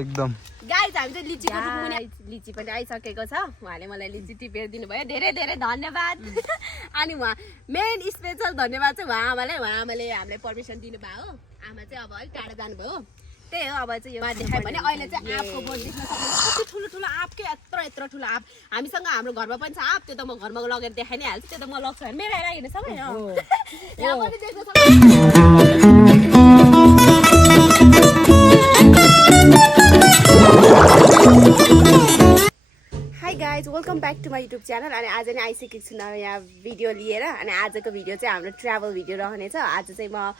एकदम गाइस हामी चाहिँ लिचीको रुखमुनि लिची पनि आइसकेको छ। उहाँले मलाई लिची टिपेर दिनुभयो, धेरै धेरै धन्यवाद। अनि उहाँ मेन स्पेशल धन्यवाद चाहिँ उहाँ आमाले हामीलाई पर्मिसन दिनुभयो हो। आमा चाहिँ अब अलिक टाढा जानुभयो, त्यही हो। अब चाहिँ यो देखायो भने अहिले चाहिँ आँपको बोट देख्न सक्नुहुन्छ। कति ठुलो ठुलो आँप के यत्रो ठुलो आँप। हामीसँग हाम्रो घरमा पनि छ आँप, त्यो त म घरमा लगेर देखाइ नै हाल्छु। त्यो त म लग्छु भने मेरो आएर हिँड्नु सबै यहाँ पनि देख्न सक्नुहुन्छ। Hi guys, welcome back to my YouTube channel. अनि आज नै आइसकेको छु नयाँ भिडियो लिएर। अनि आजको भिडियो चाहिँ हाम्रो ट्राभल भिडियो रहनेछ। आज चाहिँ म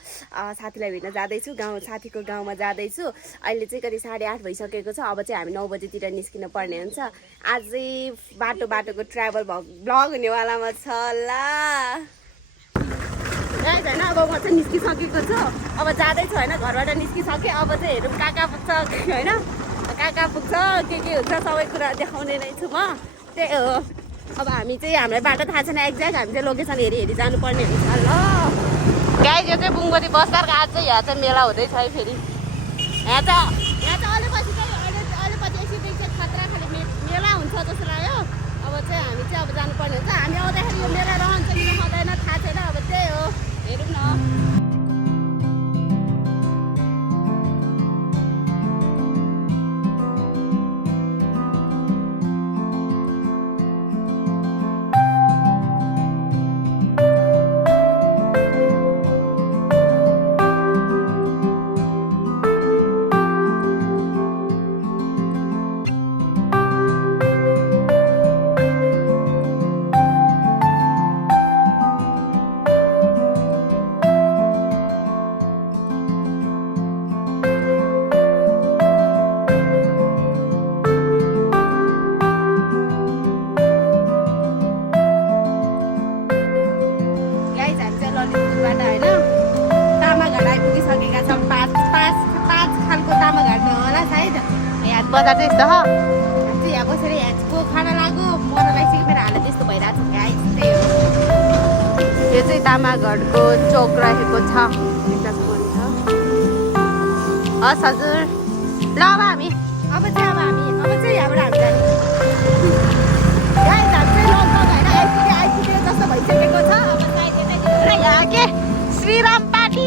साथीलाई भेट्न जाँदैछु, साथीको गाउँमा जाँदैछु। अहिले चाहिँ कति 8:30 भइसकेको छ। अब चाहिँ हामी 9 बजेतिर निस्किन पर्ने हुन्छ। आज चाहिँ बाटोको ट्राभल भ्लग हुनेवालामा छ ल गाइज होइन। अब म चाहिँ निस्किसकेको छु, अब जाँदैछु होइन। घरबाट निस्किसकेँ, अब चाहिँ हेरौँ कहाँ पुग्छ होइन, कहाँ पुग्छ, के हुन्छ सबै कुरा देखाउने नै छु म। त्यही हो। अब हामी चाहिँ हामीलाई बाटो थाहा छैन एक्ज्याक्ट, हामी चाहिँ लोकेसन हेरी जानुपर्ने हुन्छ ल गाइज। यो चाहिँ बुङबोदी बस पार्क। आज चाहिँ यहाँ चाहिँ मेला हुँदैछ है फेरि। यहाँ चाहिँ अलिपछि एकछिनदेखि चाहिँ खतरा खाले मेला हुन्छ जस्तो लाग्यो। अब चाहिँ हामी चाहिँ अब जानुपर्ने हुन्छ। हामी आउँदाखेरि यो मेला रहन्छ कि रहँदैन थाहा छैन। अब त्यही हो, हेरौँ न। बजार चाहिँ यस्तो हो। चाहिँ यहाँ बसेर यहाँको खाना लाग्यो, मरलाई सिकेर हालेर त्यस्तो भइरहेको छ गाइस। त्यही हो। यो चाहिँ तामाघरको चोक रहेको छ। हस् हजुर। ल अब चाहिँ यहाँबाट हामी जाने गाइस। हामी चाहिँ लगभग होइन आइपुगे जस्तो भइसकेको छ। अब चाहिँ यहाँ के श्रीराम पार्टी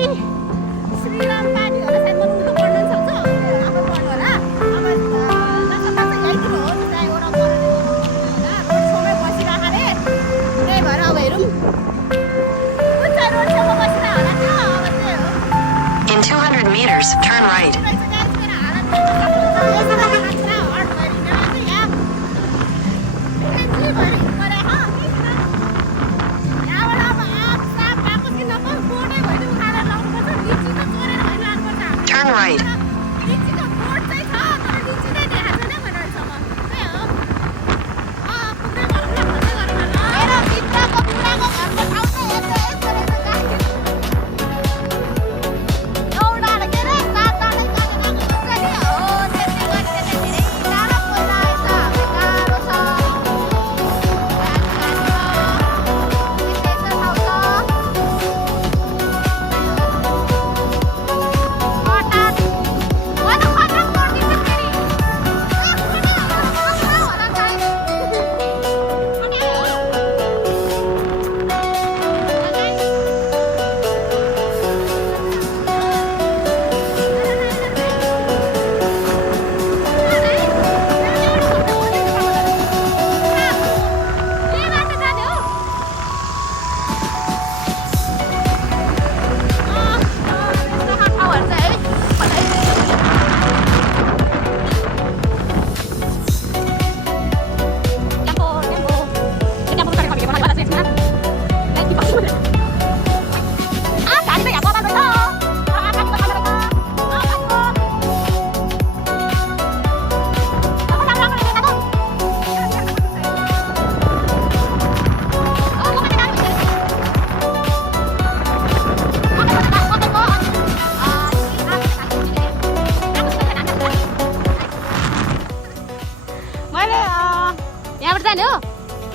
होला सायद। म उल्टो पढ्न सक्छु, अब पढ्नु होला। In 200 meters, turn right. Turn right.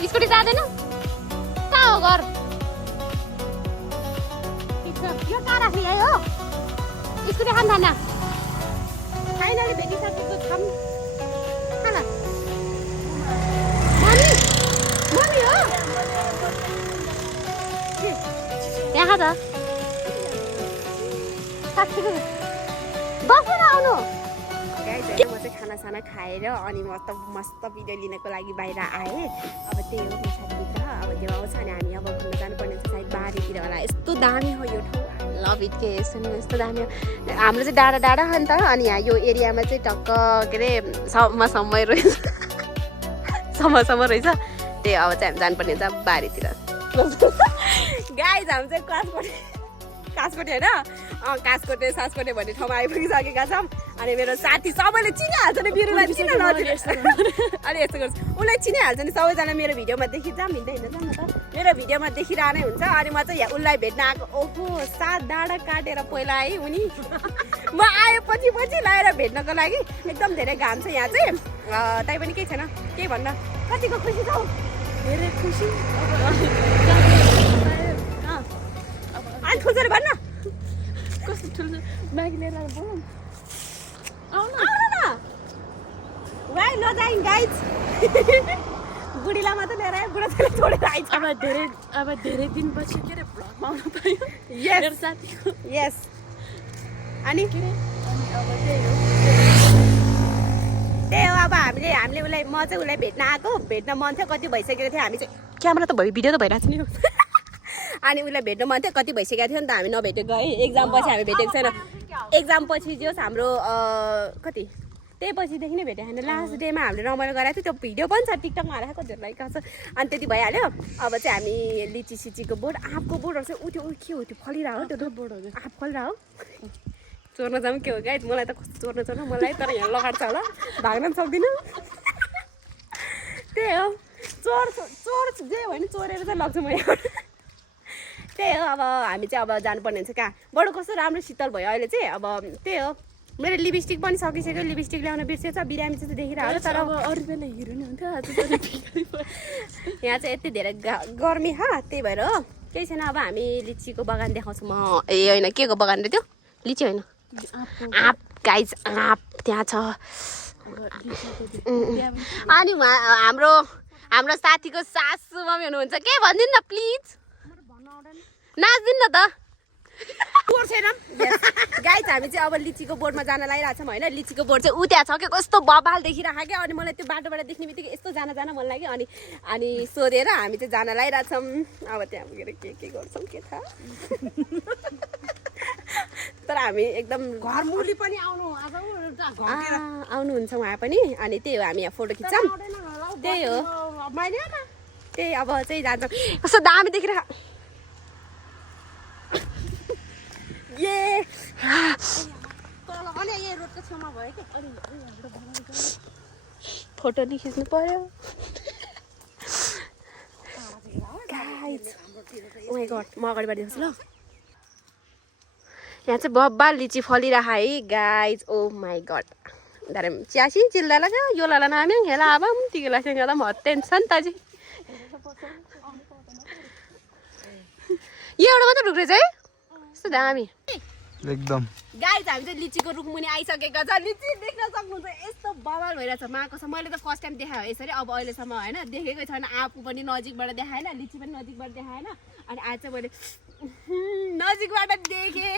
Scooty जाँदैन कहाँ हो घर? यो कहाँ राख्ने है हो? स्कुटी खान थाना फाइनली भेटिसकेको छौँ खाना मम्मी मम्मी हो यहाँ त बस्नु न आउनु म चाहिँ खानासाना खाएर अनि मस्त भिडियो लिनको लागि बाहिर आएँ अब त्यही हो मेरो साथीभित्र अब त्यो आउँछ अनि हामी अब घुम्न जानुपर्ने हुन्छ सायद बारीतिर होला यस्तो दामी हो यो ठाउँ लभ इट के यस्तो दामी हो हाम्रो चाहिँ डाँडा डाँडा हो नि त अनि यहाँ यो एरियामा चाहिँ टक्क के अरे सम्म रहेछ सम्म रहेछ त्यही अब चाहिँ हामी जानुपर्ने हुन्छ बारीतिर गाइज हामी चाहिँ कासकोटे होइन कासकोटे सासकोटे भन्ने ठाउँमा आइपुगिसकेका छौँ अनि मेरो साथी सबैले चिनाइहाल्छ नि बिरुवा चिन अनि यस्तो गर्छ उसलाई चिनाइहाल्छ नि सबैजना मेरो भिडियोमा देखिन्छ हिँड्दै हिँड्दै न त मेरो भिडियोमा देखिरहनै हुन्छ अनि म चाहिँ उसलाई भेट्न आएको ओहो 7 डाँडा काटेर पहिला है उनी म आयो पछि लगाएर भेट्नको लागि एकदम धेरै घाम छ यहाँ चाहिँ तै पनि केही छैन केही भन्न कतिको खुसी छौ धेरै खुसी ठुल्छरे भन्न कस्तो ठुलो म्यागी लिएर बोलौँ आउनु न वाइ नजाइङ गाइज बुढीलाई मात्र लिएर आयो बुढाले छोडेर आइन्छ अब धेरै दिनपछि के अरे भ्लगमा आउनु पायो मेरो साथीको यस अनि के अरे अनि अब त्यही हो अब हामीले उसलाई म चाहिँ उसलाई भेट्न आएको भेट्न मन थियो कति भइसकेको थियो हामी चाहिँ क्यामेरा त भयो भिडियो त भइरहेको छ नि अनि उसलाई भेट्नु मन थियो कति भइसकेको थियो नि त हामी नभेटेको है एक्जाम पछि हामी भेटेको छैन एक्जाम पछि जोस् हाम्रो कति त्यही पछिदेखि नै भेटेको होइन लास्ट डेमा हामीले रमाइलो गराएको थियो त्यो भिडियो पनि छ टिकटकमा हालेको कतिहरू लाइक आएको छ अनि त्यति भइहाल्यो अब चाहिँ हामी लिची सिचीको बोर्ड आँपको बोर्डहरू चाहिँ उ के हो त्यो फलिरहेको त्यो बोर्डहरू आँप फलिरहेको चोर्न जाऊँ के हो गाइड मलाई त कस्तो चोर्न मलाई तर यहाँ लगाड्छ होला भाग्न पनि सक्दिनँ त्यही हो चोर जे हो नि चोरेर चाहिँ लग्छु म यहाँबाट त्यही हो अब हामी चाहिँ अब जानुपर्ने हुन्छ कहाँ बडो कस्तो राम्रो शीतल भयो अहिले चाहिँ अब त्यही हो मेरो लिपस्टिक पनि सकिसक्यो लिपस्टिक ल्याउन बिर्सेछ बिरामी चाहिँ देखिरहेको तर अब अरू बेला हिरो नि हुन्थ्यो आज यहाँ चाहिँ यति धेरै गर्मी ह त्यही भएर हो केही छैन अब हामी लिचीको बगान देखाउँछु म ए होइन के को बगान रे त्यो लिची होइन आँप गाइज आँप त्यहाँ छ अनि हाम्रो साथीको सासु मम्मी हुनुहुन्छ के भनिदिनु न प्लिज नाच्दिनु न त गाइज हामी चाहिँ अब लिचीको बोर्डमा जान लागिरहेको छौँ होइन लिचीको बोर्ड चाहिँ उ त्यहाँ छ क्या कस्तो बबाल देखिरहेको क्या अनि मलाई त्यो बाटोबाट देख्ने बित्तिकै यस्तो जान मन लाग्यो अनि सोधेर हामी चाहिँ जान लागिरहेको छौँ अब त्यहाँ पुगेर के गर्छौँ के थाहा तर हामी एकदम घरमुली पनि आउनुहुन्छ उहाँ पनि अनि त्यही हो हामी यहाँ फोटो खिच्छौँ त्यही हो त्यही अब चाहिँ जान्छौँ कस्तो दामी देखिरहेको फोटो नि खिच्नु पर्यो म अगाडिबाट देख्छु ल यहाँ चाहिँ बब्बा लिची फलिरह है गाइज ओ माई गड दारे चियासी चिल्ला लगा यो लाला नाम हेला अब तिगला सँग त म टेन्सन ताजी यो एउटा मात्र ढुक्रेछ है यस्तो दामी एकदम गाइज हामी चाहिँ लिचीको रुख मुनि आइसकेका छ लिची देख्न सक्नुहुन्छ यस्तो बवाल भइरहेछ माको छ मैले त फर्स्ट टाइम देखाएँ यसरी अब अहिलेसम्म होइन देखेकै छैन आँपको पनि नजिकबाट देखाएन लिची पनि नजिकबाट देखाएन अनि आज चाहिँ मैले नजिकबाट देखेँ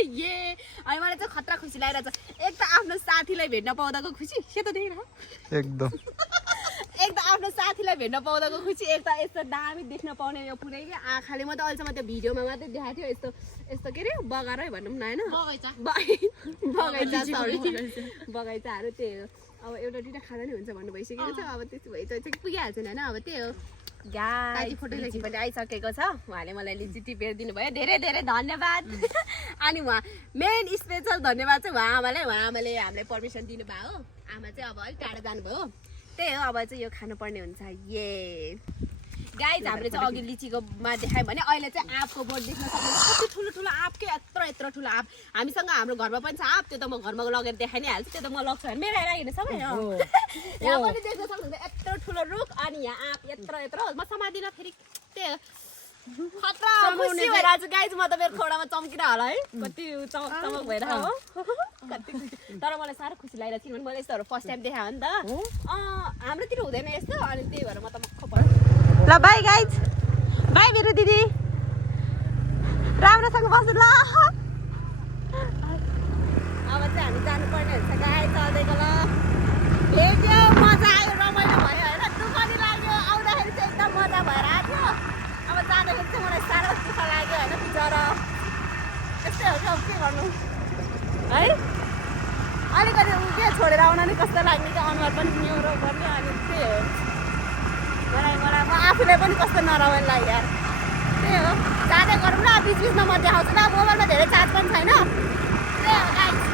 ए अनि मलाई चाहिँ खतरा खुसी लागिरहेछ एक त आफ्नो साथीलाई भेट्न पाउँदाको खुसी सेतो देखिरहेको एकदम एक त आफ्नो साथीलाई भेट्न पाउँदाको खुसी एक त यस्तो दामी देख्न पाउने यो पुरै आँखाले म त अहिलेसम्म त्यो भिडियोमा मात्रै देखाएको थियो यस्तो के अरे बगारै भनौँ न होइन बगैँचाहरू त्यही हो अब एउटा दुइटा खाँदा नि हुन्छ भन्नु भइसकेको छ अब त्यस्तो भइसकेको पुगिहाल्छ नि होइन अब त्यही हो गाई फोटो लिची पनि आइसकेको छ उहाँले मलाई लिची टिपेर दिनुभयो धेरै धेरै धन्यवाद अनि उहाँ मेन स्पेसल धन्यवाद चाहिँ उहाँ आमाले हामीलाई पर्मिसन दिनुभयो हो आमा चाहिँ अब अलिक टाढा जानुभयो त्यही हो अब चाहिँ यो खानुपर्ने हुन्छ ये गाइज हामीले चाहिँ अघि लिचीकोमा देखायौँ भने अहिले चाहिँ आँपको बोर्ड देख्न सक्नुहुन्छ कति ठुलो आँप के यत्रो ठुलो आँप हामीसँग हाम्रो घरमा पनि छ आँप त्यो त म घरमा लगेर देखाइ नै हाल्छु त्यो त म लग्छु भने मेरो आइरहेको सबै यहाँ पनि देख्न सक्नुहुन्छ यत्रो ठुलो रुख अनि यहाँ आँप यत्रो म समादिनँ फेरि त्यही खतरा खुसी भइरहेको छु गाइज म त मेरो खोडामा चम्किरह होला है कति चमक भइरहेको हो तर मलाई साह्रो खुसी लागिरहेको थियो किनभने मैले यस्तोहरू फर्स्ट टाइम देखाएँ नि त हाम्रोतिर हुँदैन यस्तो अनि त्यही भएर म त मक्ख परेँ ल बाई गाइज बाई मेरो दिदी राम्रोसँग बस्नु ल अब चाहिँ हामी जानुपर्ने हुन्छ गाई चल्दैको ल भेट्यो मजा आयो रमाइलो भयो होइन दुःख नि लाग्यो आउँदाखेरि चाहिँ एकदम मजा भएर आएको अब जाँदाखेरि चाहिँ मलाई साह्रो दुःख लाग्यो होइन बिचरा यस्तै हो कि अब के गर्नु है अलिकति के छोडेर आउन नि कस्तो लाग्ने कि अनुहार पनि न्युरो गर्ने अनि त्यही हो मलाई म आफूलाई पनि कस्तो नरमाइलो लाग्यो यार त्यही हो जाँदै गरौँ न बिच बिचमा म देखाउँछु ल मोबाइलमा धेरै चार्ज पनि छैन त्यही हो guys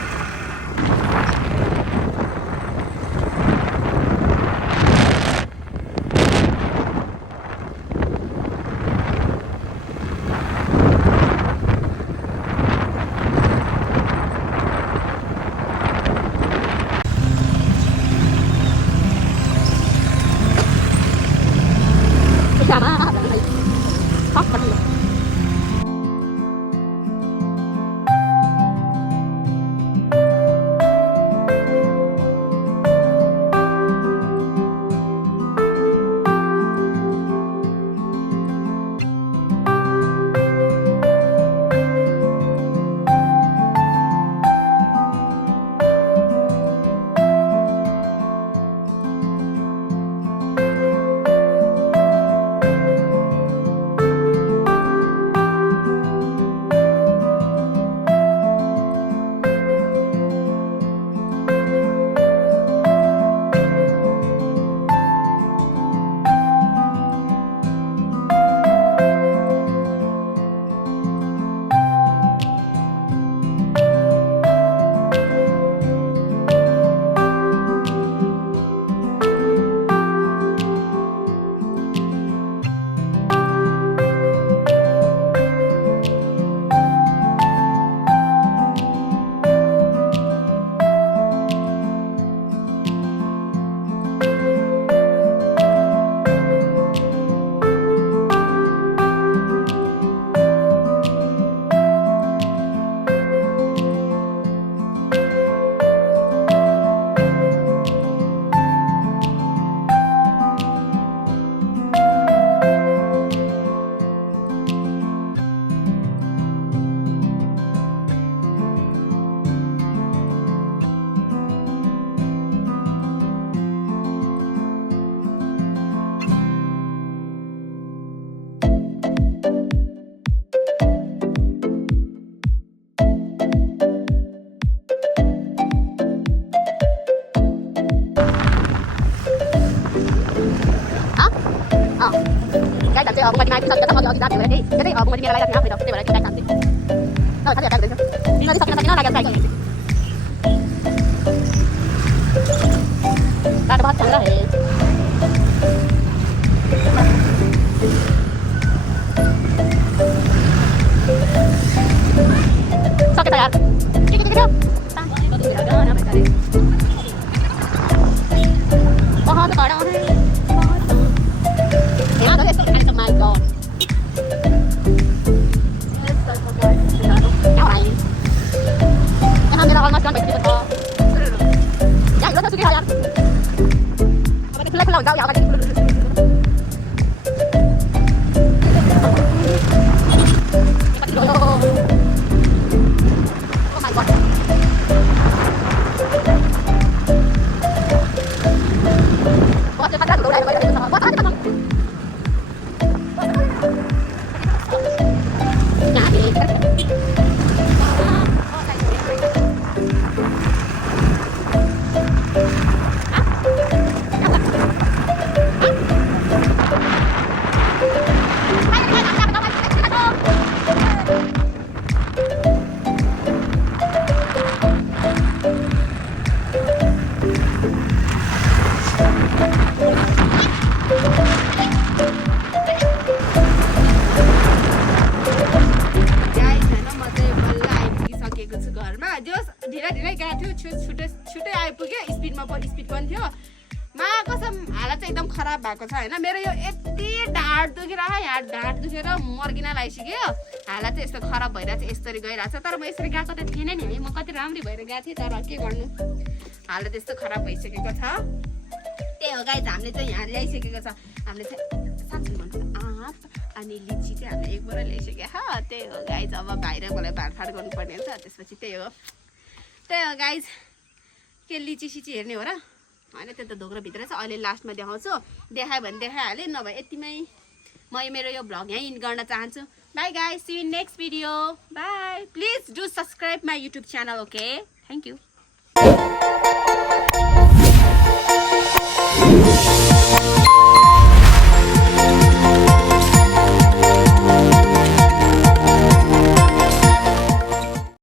Cái tập chơi bukan di naik bisa kita mau kita berarti. Jadi bukan di lagi apa itu. Kita berarti kita nanti. Nah, tadi ada itu. Bisa disakit-sakitan lagi kayak gini. Ada bahan lah ya. Sakit ya. Gitu. Pohon tu pada orang. My God. Almost done by the people. Yeah, you got to get out. भएको छ होइन मेरो यो यति ढाड दुखेर यहाँ ढाड दुखेर मर्किन लागिसक्यो हाला चाहिँ यस्तो खराब भइरहेको छ यसरी गइरहेको छ तर म यसरी गएको त थिएन नि है म कति राम्री भएर गएको थिएँ तर के गर्नु हालत त्यस्तो खराब भइसकेको छ त्यही हो गाइज हामीले चाहिँ यहाँ ल्याइसकेको छ हामीले चाहिँ साँच्चै भन्नु आँप अनि लिची चाहिँ हामीले एक बोरा ल्याइसक्यो त्यही हो गाइज अब बाहिर मलाई भाडफाड गर्नुपर्ने हुन्छ त्यसपछि त्यही हो गाइज के लिची सिची हेर्ने हो र होइन त्यो त ढोग्रोभित्र छ अहिले लास्टमा देखाउँछु देखायो भने देखाइहालेँ नभए यतिमै म मेरो यो भ्लग यहीँ इन्ड गर्न चाहन्छु bye guys see you next video bye please do subscribe my YouTube channel okay thank you